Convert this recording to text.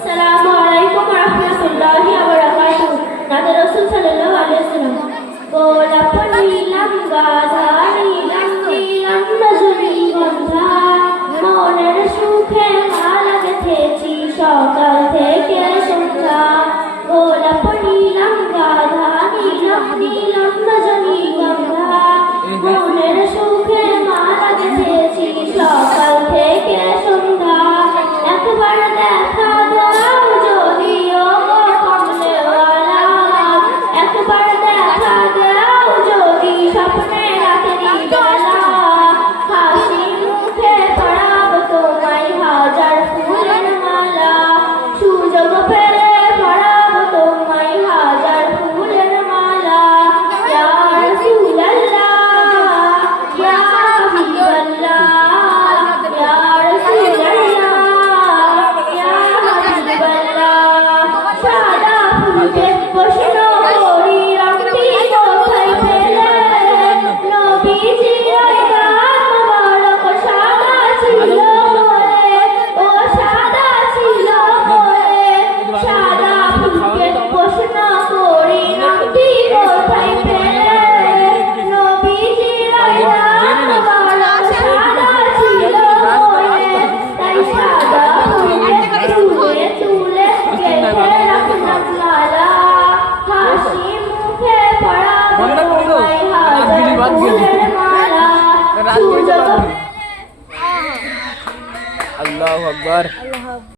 আসসালামু আলাইকুম ওয়া রাহমাতুল্লাহি ওয়া বারাকাতুহু। নাতে রাসূল সাল্লাল্লাহু আলাইহি ওয়াসাল্লাম। গোলাপ নীলাম গাধা নীলাম নীলাম রজনীগন্ধা, মনের সুখে মালা গেঁথেছি সকাল থেকে সন্ধ্যা। গোলাপ নীলাম গাধা নীলাম নীলাম রজনীগন্ধা, মনের সুখে মালা গেঁথেছি সকাল থেকে সন্ধ্যা। একবার দেখা দাও যদিও গো কমলেওয়ালা, একবার দেখা দাও যদি স্বপ্নে রাতেরই বেলা। হাসি মুখে পরাব তোমায় হাজার ফুলের মালা, সুযোগ পেলে পরাব তোমায় হাজার ফুলের মালা। ইয়া রাসূলুল্লাহ ইয়া হাবিবাল্লাহ ইয়া রাসূলুল্লাহ ইয়া হাবিবাল্লাহ। সাদা ফুলকে প্রশ্ন করি রংটি কোথায় পেলে, নবীজি ওই দাঁত মোবারক সাদা ছিল বলে, ও সাদা ছিল বলে। সাদা ফুলকে প্রশ্ন করি রংটি কোথায় পেলে, নবীজি ওই দাঁত মোবারক সাদা ছিল বলে। তাই সাদা ফুলকে তুলে তুলে গেঁথে রাখলাম মালা, হাসি মুখে পরাব তোমায় হাজার ফুলের মালা। সুযোগ আল্লাহু আকবার।